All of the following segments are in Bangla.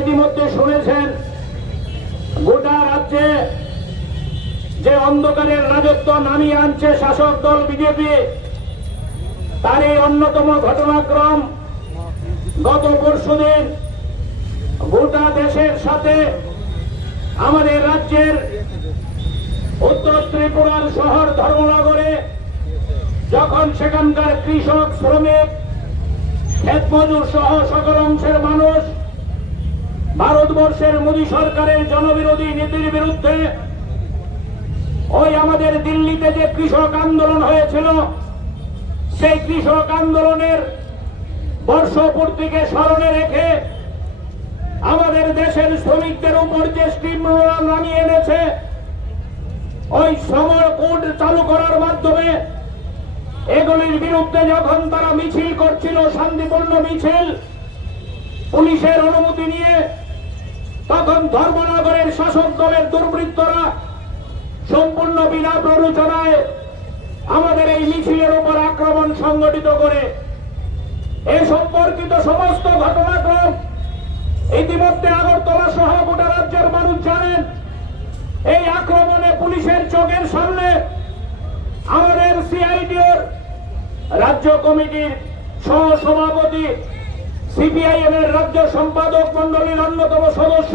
ইতিমধ্যে শুনেছেন, গোটা রাজ্যে যে অন্ধকারের রাজত্ব নামিয়ে আনছে শাসক দল বিজেপি, তার এই অন্যতম ঘটনাক্রম গত পরশুদিন গোটা দেশের সাথে আমাদের রাজ্যের উত্তর ত্রিপুরার শহর ধর্মনগরে যখন সেখানকার কৃষক, শ্রমিক ক্ষেত মজুর সহ সকল অংশের মানুষ ভারতবর্ষের মোদী সরকারের জনবিরোধী নীতির বিরুদ্ধে ওই আমাদের দিল্লিতে যে কৃষক আন্দোলন হয়েছিল, সেই কৃষক আন্দোলনের বর্ষপূর্তিকে স্মরণে রেখে আমাদের দেশের শ্রমিকদের উপর যে স্টিম নামিয়ে এনেছে, ওই সমর কোড চালু করার মাধ্যমে এগুলির বিরুদ্ধে যখন তারা মিছিল করছিল, শান্তিপূর্ণ মিছিল, পুলিশের অনুমতি নিয়ে তখন ধর্মনগরের শাসক দলের দুর্বৃত্তরা সম্পূর্ণ বিনা প্ররোচনায় আমাদের এই মিছিলের উপর আক্রমণ সংগঠিত করে এ সম্পর্কিত সমস্ত ঘটনাক্রম ইতিমধ্যে আগরতলা সহ গোটা রাজ্যের মানুষ জানেন। এই আক্রমণে পুলিশের চোখের সামনে আমাদের সিআইডির রাজ্য কমিটির সহ সভাপতি সিপিআইএম এর রাজ্য সম্পাদক মন্ডলীর অন্যতম সদস্য,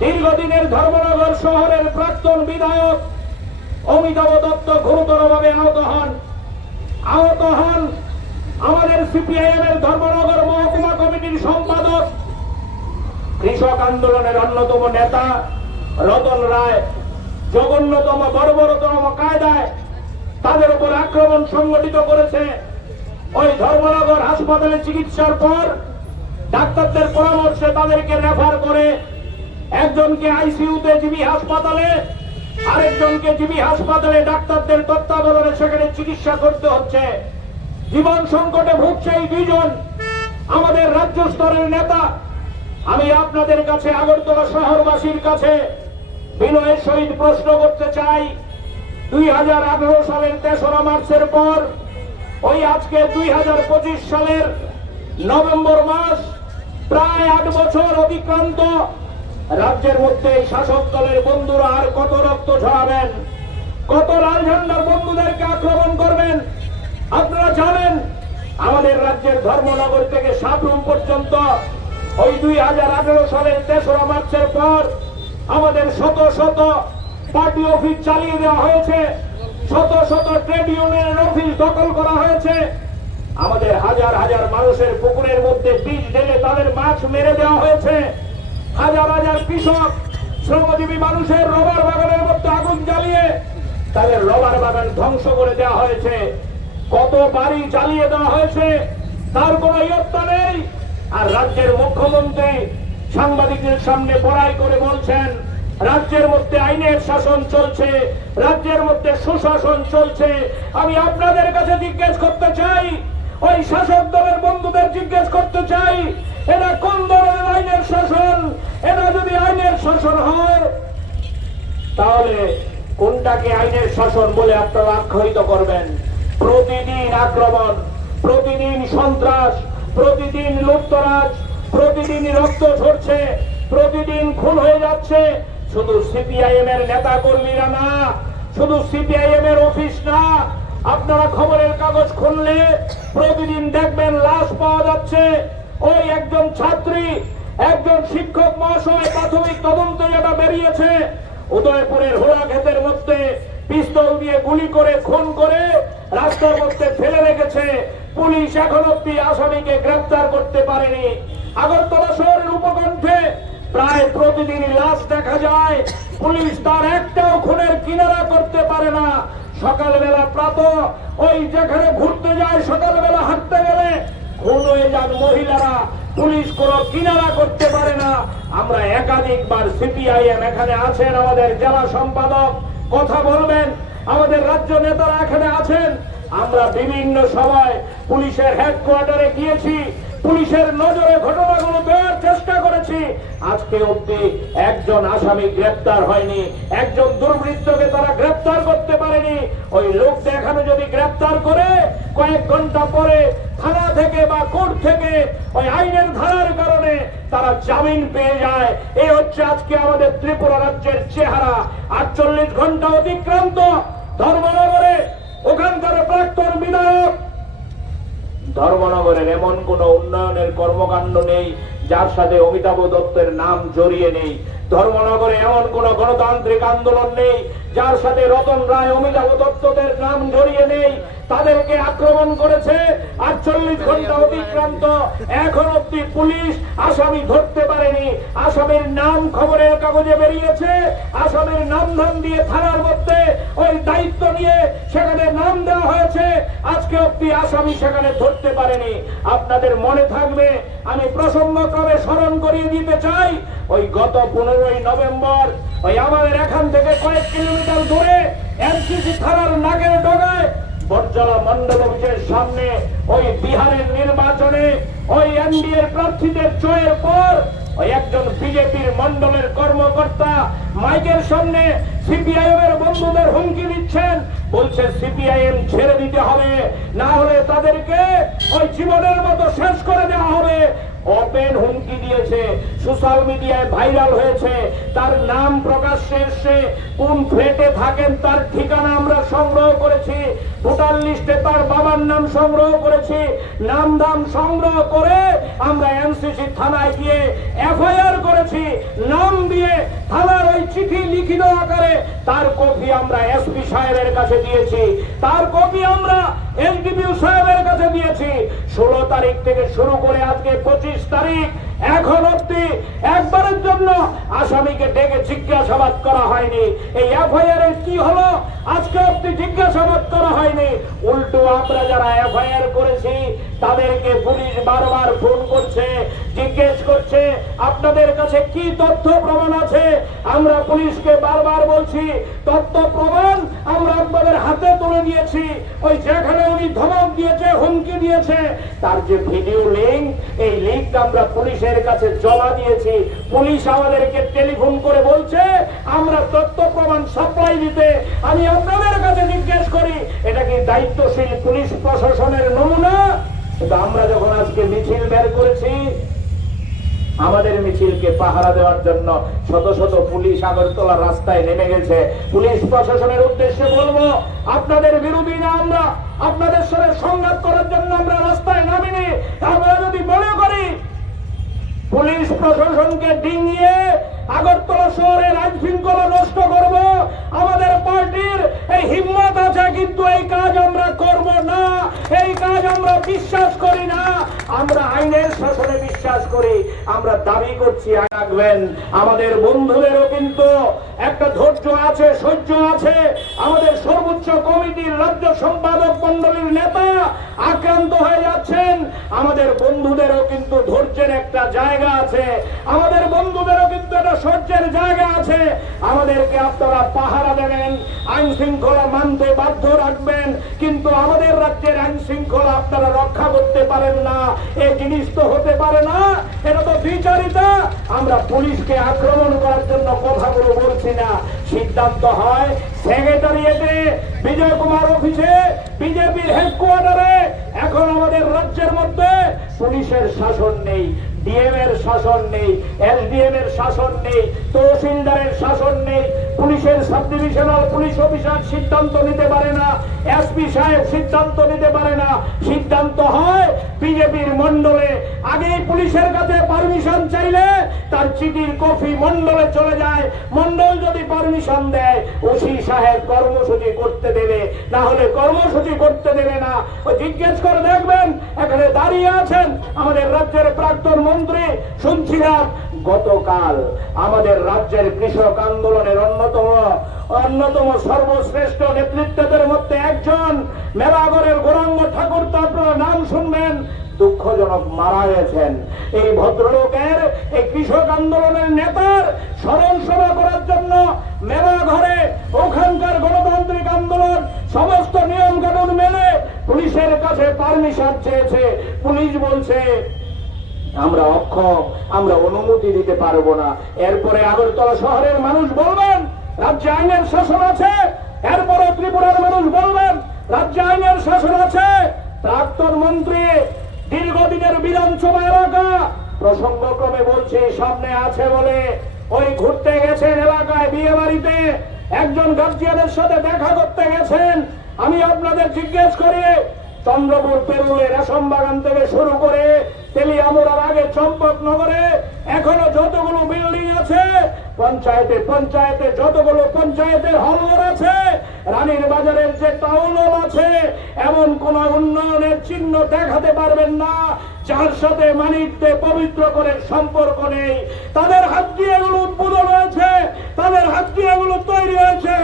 দীর্ঘদিনের ধর্মনগর শহরের প্রাক্তন বিধায়ক অমিতাভ দত্ত গুরুতরভাবে আহত হন। আহত হন আমাদের সিপিআইএম এর ধর্মনগর মহকুমা কমিটির সম্পাদক, কৃষক আন্দোলনের অন্যতম নেতা রতন রায়। জঘন্যতম, বর্বরতম কায়দায় তাদের উপর আক্রমণ সংগঠিত করেছে ওই ধর্মনগর হাসপাতালে চিকিৎসার পর ডাক্তারদের পরামর্শে তাদেরকে রেফার করে একজনকে আইসিইউতে জিবি হাসপাতালে, আরেকজনকে জিবি হাসপাতালে ডাক্তারদের তত্ত্বাবধানে সেখানে চিকিৎসা করতে হচ্ছে। জীবন সংকটে ভুগছে এই দুইজন। আমাদের রাজ্য স্তরের নেতা। আমি আপনাদের কাছে আগরতলা শহরবাসীর কাছে বিনয়ের সহিত প্রশ্ন করতে চাই। দুই হাজার আঠারো সালের তেসরা মার্চের পর ওই আজকে দুই হাজার পঁচিশ সালের নভেম্বর মাস প্রায় আট বছর অতিক্রান্ত। রাজ্যের মধ্যে শাসক দলের বন্ধুরা আর কত রক্ত ঝরাবেন, কত লাল ঝান্ডার বন্ধুদেরকে আক্রমণ করবেন, আপনারা জানেন, আমাদের রাজ্যের ধর্মনগর থেকে সাবরুম পর্যন্ত ওই দুই হাজার আঠারো সালের তেসরা মার্চের পর আমাদের শত শত পার্টি অফিস চালিয়ে দেওয়া হয়েছে। শত শত ট্রেড ইউনিয়নের অফিস দখল করা হয়েছে। আমাদের হাজার হাজার মানুষের পুকুরের মধ্যে বীজ ঢেলে তাদের মাছ মেরে দেওয়া হয়েছে। হাজার হাজার কৃষক, শ্রমজীবী মানুষের রবার বাগানের মধ্যে আগুন জ্বালিয়ে তাদের রবার বাগান ধ্বংস করে দেওয়া হয়েছে। কত বাড়ি জ্বালিয়ে দেওয়া হয়েছে, তার কোনো ইয়ত্তা নেই। আর রাজ্যের মুখ্যমন্ত্রী সাংবাদিকদের সামনে বড়াই করে বলছেন রাজ্যের মধ্যে আইনের শাসন চলছে, রাজ্যের মধ্যে সুশাসন চলছে। আমি আপনাদের কাছে জিজ্ঞেস করতে চাই, ওই শাসক দলের বন্ধুদের জিজ্ঞেস করতে চাই, এরা কোন ধরনের আইনের শাসন? এরা যদি আইনের শাসন হয়, তাহলে কোনটাকে আইনের শাসন বলে আপনারা আখ্যায়িত করবেন? প্রতিদিন আক্রমণ, প্রতিদিন সন্ত্রাস, প্রতিদিন লুপ্তরাজ প্রতিদিন রক্ত ঝরছে, প্রতিদিন খুন হয়ে যাচ্ছে শুধু সিপিআইএম এর নেতা কর্মীরা না, শুধু সিপিআইএম এর অফিস না, আপনারা খবরের কাগজ খুললে প্রতিদিন দেখবেন লাশ পাওয়া যাচ্ছে। ওই একজন ছাত্রী, একজন শিক্ষক মহাশয় প্রাথমিক তদন্ত যেটা বেরিয়েছে। উদয়পুরের হোলা ক্ষেতের মধ্যে পিস্তল দিয়ে গুলি করে, খুন করে রাস্তার মধ্যে ফেলে রেখেছে। পুলিশ এখন অব্দি আসামিকে গ্রেফতার করতে পারেনি। আগরতলা শহরের উপকণ্ঠে প্রায় প্রতিদিনই লাশ দেখা যায়। পুলিশ তার একটাও খুনের কিনারা করতে পারে না। সকালবেলা প্রাত ওই যেখানে ঘুরতে যায়, সকালবেলা হাঁটতে গেলে খুন হয়ে যান মহিলারা। পুলিশ কোনো কিনারা করতে পারে না। আমরা একাধিকবার সিপিআইএম এখানে আছেন, আমাদের জেলা সম্পাদক কথা বলবেন। আমাদের রাজ্য নেতারা এখানে আছেন। আমরা বিভিন্ন সময় পুলিশের হেডকোয়ার্টারে গিয়েছি। পুলিশের নজরে ঘটনাগুলো করেছি আজকে অব্দি একজন আসামি গ্রেপ্তার হয়নি, একজন দুর্বৃত্তকে তারা গ্রেপ্তার করতে পারেনি। ওই লোক দেখানো যদি গ্রেপ্তার করে, কয়েক ঘণ্টা পরে থানা থেকে বা কোর্ট থেকে ওই আইনের ধারার কারণে তারা জামিন পেয়ে যায়। এই হচ্ছে আজকে আমাদের ত্রিপুরা রাজ্যের চেহারা। আটচল্লিশ ঘণ্টা অতিক্রান্ত ধর্মনগরে, ওখানকার প্রাক্তন বিধায়ক। ধর্মনগরের এমন কোন উন্নয়নের কর্মকাণ্ড নেই যার সাথে অমিতাভ দত্তের নাম জড়িয়ে নেই। ধর্মনগরে এমন কোন গণতান্ত্রিক আন্দোলন নেই, যার সাথে রতন রায়, অমিতাভ দত্তদের নাম জড়িয়ে নেই। তাদেরকে আক্রমণ করেছে আটচল্লিশ ঘণ্টা অতিক্রান্ত। এখন অব্দি পুলিশ আসামি ধরতে পারেনি। আসামির নাম খবরের কাগজে বেরিয়েছে। আসামির নাম ধাম দিয়ে থানার মধ্যে ওই দায়িত্ব নিয়ে সেখানে নাম দেওয়া হয়েছে। আজকে অব্দি আসামি সেখানে ধরতে পারেনি। আপনাদের মনে থাকবে, আমি প্রসঙ্গক্রমে স্মরণ করিয়ে দিতে চাই, ওই গত পনেরোই নভেম্বর, ওই আমাদের এখান থেকে কয়েক কিলোমিটার দূরে এনসিসি থানার নাগের ডগায় বরজলা মন্ডল অফিসের সামনে ওই বিহারের নির্বাচনে ওই এনডিএর প্রার্থীদের জয়ের পর একজন বিজেপির মন্ডলের কর্মকর্তা মাইকের সামনে সিপিআইএম এর বন্ধুদের হুমকি দিচ্ছেন। বলছে, সিপিআইএম ছেড়ে দিতে হবে, না হলে তাদেরকে ওই জীবনের মতো শেষ করে দেওয়া হবে। ওপেন হুমকি দিয়েছে সোশ্যাল মিডিয়ায় ভাইরাল হয়েছে, তার নাম প্রকাশ্যে এসছে, কোন ফ্লেটে থাকেন তার ঠিকানা আমরা সংগ্রহ করেছি, ভোটার লিস্টে তার বাবার নাম সংগ্রহ করেছি, নাম দাম সংগ্রহ করে আমরা এনসিসি থানায় গিয়ে এফআইআর করেছি, নাম দিয়ে থানার ওই চিঠি লিখিত আকারে তার কপি আমরা এসপি সাহেবের কাছে দিয়েছি, তার কপি আমরা এসডিপিও সাহেবের কাছে দিয়েছি। ষোলো তারিখ থেকে শুরু করে আজকে পঁচিশ তারিখ এখন অব্দি একবারের জন্য আসামিকে ডেকে জিজ্ঞাসাবাদ করা হয়নি। এই এফআইআর এর কি হলো? আজকে অব্দি জিজ্ঞাসাবাদ করা হয়নি। উল্টো আমরা যারা এফআইআর করেছি, তাদেরকে পুলিশ বারবার ফোন করছে, জিজ্ঞেস করছে, আপনাদের কাছে কি তথ্য প্রমাণ আছে? আমরা পুলিশকে বারবার বলছি, তথ্য প্রমাণ আমরা আপনাদের হাতে তুলে দিয়েছি ওই যেখানে উনি ধমক দিয়েছে, হুমকি দিয়েছে, তার যে ভিডিও লিঙ্ক এই লিঙ্ক আমরা পুলিশের কাছে জমা দিয়েছি। পুলিশ আমাদেরকে টেলিফোন করে বলছে, আমরা তথ্য প্রমাণ সাপ্লাই দিতে আমি আপনাদের কাছে জিজ্ঞেস করি। এটা কি দায়িত্বশীল পুলিশ প্রশাসনের নমুনা? আমরা যখন আজকে মিছিল বের করেছি, আমাদের মিছিলকে পাহারা দেওয়ার জন্য শত শত পুলিশ আগরতলা রাস্তায় নেমে গেছে। পুলিশ প্রশাসনের উদ্দেশ্যে বলব, আপনাদের বিরোধী না আমরা, আপনাদের সাথে সংঘাত করার জন্য আমরা রাস্তায় নামিনি। আমরা যদি মনে করি পুলিশ প্রশাসনকে ডিঙিয়ে আগরতলা শহরের আইন শৃঙ্খলা নষ্ট করব। আমাদের পার্টির এই হিম্মত আছে, কিন্তু এই কাজ আমরা করব না। এই কাজ আমরা বিশ্বাস করি না। আমরা আইনের শাসনে বিশ্বাস করি, আমরা দাবি করছি রাখবেন। আমাদের বন্ধুদেরও কিন্তু একটা ধৈর্য আছে, সহ্য আছে। আমাদের সর্বোচ্চ কমিটির রাজ্য সম্পাদক মন্ডলীর নেতা আক্রান্ত হয়ে যাচ্ছেন। আমাদের বন্ধুদেরও কিন্তু ধৈর্যের একটা জায়গা আছে। আমাদের বন্ধুদেরও কিন্তু একটা সহ্যের জায়গা আছে। আমাদেরকে আপনারা পাহারা দেবেন আইন শৃঙ্খলা মানতে বাধ্য রাখবেন, কিন্তু আমাদের রাজ্যের আইন শৃঙ্খলা আপনারা রক্ষা করতে পারেন না। এই জিনিস তো হতে পারে না, এটা তো বিচারিতা। আমরা পুলিশকে আক্রমণ করার জন্য কথাগুলো বলছি না। সিদ্ধান্ত হয় সেক্রেটারিয়েটে, বিজয় কুমার অফিসে, বিজেপির হেডকোয়ার্টারে এখন আমাদের রাজ্যের মধ্যে পুলিশের শাসন নেই ডিএম এর শাসন নেই এসডিএম এর শাসন নেই তহসিলদারের শাসন নেই পুলিশের সাব ডিভিশনাল পুলিশ অফিসার সিদ্ধান্ত নিতে পারে না, এসপি সাহেব সিদ্ধান্ত নিতে পারে না, সিদ্ধান্ত হয় বিজেপির মন্ডলে আগেই পুলিশের কাছে পারমিশন চাইলে তার চিঠির কপি মন্ডলে চলে যায়। মন্ডল যদি পারমিশন দেয়, ওসি সাহেব কর্মসূচি করতে দেবে। না হলে কর্মসূচি করতে দেবে না। ও জিজ্ঞেস করে দেখবেন, এখানে দাঁড়িয়ে আছেন আমাদের রাজ্যের প্রাক্তন মন্ত্রী শুনছিলাম। গতকাল আমাদের রাজ্যের কৃষক আন্দোলনের অন্যতম অন্যতম সর্বশ্রেষ্ঠ নেতৃত্বদের মধ্যে একজন মেলাগড়ের গৌরাঙ্গ ঠাকুর তো আপনারা নাম শুনবেন, দুঃখজনক মারা গেছেন। এই ভদ্রলোকের, এই কৃষক আন্দোলনের নেতার স্মরণ সভা করার জন্য মেলা ঘরে ওখানকার গণতান্ত্রিক আন্দোলন, সমস্ত নিয়ম কানুন মেনে পুলিশের কাছে পারমিশন চেয়েছে। পুলিশ বলছে আমরা অক্ষম, আমরা অনুমতি দিতে পারব না। এরপরে আগরতলা শহরের মানুষ বলবেন, রাজ্যে আইনের শাসন আছে? এরপরে ত্রিপুরার মানুষ বলবেন, রাজ্যে আইনের শাসন আছে? প্রাক্তন মন্ত্রী, দীর্ঘদিনের বিধানসভা এলাকা, প্রসঙ্গক্রমে বলছি, সামনে আছে বলে ওই ঘুরতে গেছেন এলাকায় বিয়ে বাড়িতে। একজন গার্জিয়ানের সাথে দেখা করতে গেছেন। আমি আপনাদের জিজ্ঞেস করি, চন্দ্রপুর পেরুলে রেশম বাগান থেকে শুরু করে তেলিয়ামুড়ার আগে চম্পকনগরে এখনও বিল্ডিং আছে। পঞ্চায়েতে পঞ্চায়েতে যতগুলো পঞ্চায়েতের হলঘর আছে, রানীর বাজারের যে টাউন হল আছে, এমন কোন উন্নয়নের চিহ্ন দেখাতে পারবেন না, যার সাথে মানিককে পবিত্র করে সম্পর্ক নেই। তাদের হাত দিয়ে এগুলো উদ্বোধন হয়েছে, তাদের হাত দিয়ে এগুলো তৈরি হয়েছে।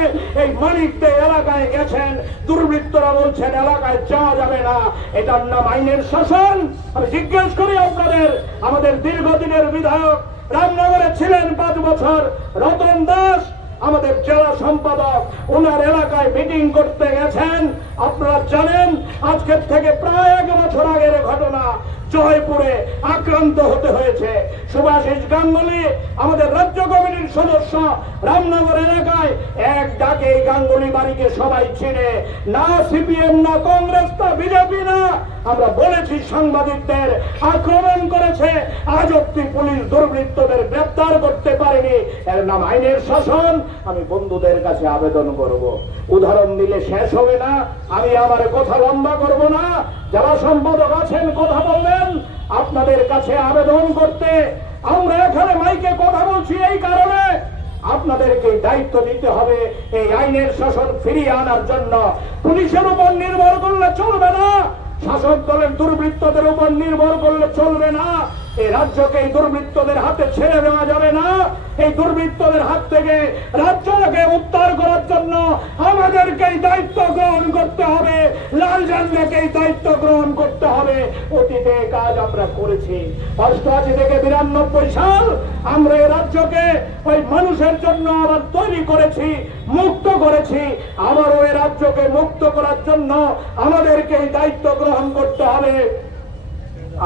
এই মানিকতে এলাকায় গেছেন, দুর্বৃত্তরা বলছেন, এলাকায় যাওয়া যাবে না। এটার নাম আইনের শাসন। আমি জিজ্ঞেস করি আপনাদের, আমাদের দীর্ঘদিনের বিধায়ক রামনগরে ছিলেন পাঁচ বছর। রতন দাস, আমাদের জেলা সম্পাদক, ওনার এলাকায় মিটিং করতে গেছেন। আপনারা জানেন, আজকের থেকে প্রায় এক বছর আগের ঘটনা। জয়পুরে আক্রান্ত হতে হয়েছে। সুভাষিস গাঙ্গুলি, আমাদের রাজ্য কমিটির সদস্য, রামনগর এলাকায় ডাকে এই গাঙ্গুলি বাড়িকে সবাই চিনে, না সিপিএম, না কংগ্রেস, না বিজেপি, না, আমরা বলেছি সাংবাদিকদের আক্রমণ করেছে, আজ অব্দি পুলিশ দুর্বৃত্তদের গ্রেপ্তার করতে পারেনি। এর নাম আইনের শাসন। আমি বন্ধুদের কাছে আবেদন করব। উদাহরণ দিলে শেষ হবে না। আমি আমার কথা লম্বা করব না। যারা সম্পাদক আছেন, কথা বলবেন। আপনাদের কাছে আবেদন করতে আমরা এখানে মাইকে কথা বলছি এই কারণে। আপনাদেরকে দায়িত্ব নিতে হবে এই আইনের শাসন ফিরিয়ে আনার জন্য। পুলিশের উপর নির্ভর করলে চলবে না। শাসক দলের দুর্বৃত্তদের উপর নির্ভর করলে চলবে না। এই রাজ্যকে এই দুর্বৃত্তদের হাতে ছেড়ে দেওয়া যাবে না। এই দুর্বৃত্তদের হাত থেকে রাজ্যকে উদ্ধার করার জন্য আমাদেরকে দায়িত্ব গ্রহণ করতে হবে। ঝান্ডাকে এই দায়িত্ব গ্রহণ করতে হবে। অতীতে কাজ আমরা করেছি। অষ্টআশি থেকে বিরানব্বই সাল আমরা এই রাজ্যকে ওই মানুষের জন্য আবার তৈরি করেছি, মুক্ত করেছি। আবারও এই রাজ্যকে মুক্ত করার জন্য আমাদেরকে এই দায়িত্ব গ্রহণ করতে হবে।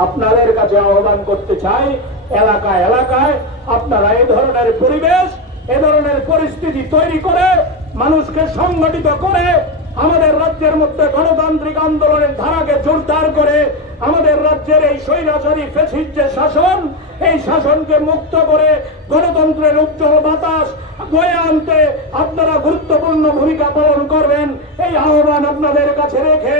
আপনাদের কাছে আহ্বান করতে চাই, এলাকায় এলাকায় আপনারা এই ধরনের পরিবেশ, এ ধরনের পরিস্থিতি তৈরি করে মানুষকে সংগঠিত করে আমাদের রাজ্যের মধ্যে গণতান্ত্রিক আন্দোলনের ধারাকে জোরদার করে আমাদের রাজ্যের এই স্বৈরাচারী ফেসির যে শাসন, এই শাসনকে মুক্ত করে গণতন্ত্রের উজ্জ্বল বাতাস বয়ে আনতে আপনারা গুরুত্বপূর্ণ ভূমিকা পালন করবেন, এই আহ্বান আপনাদের কাছে রেখে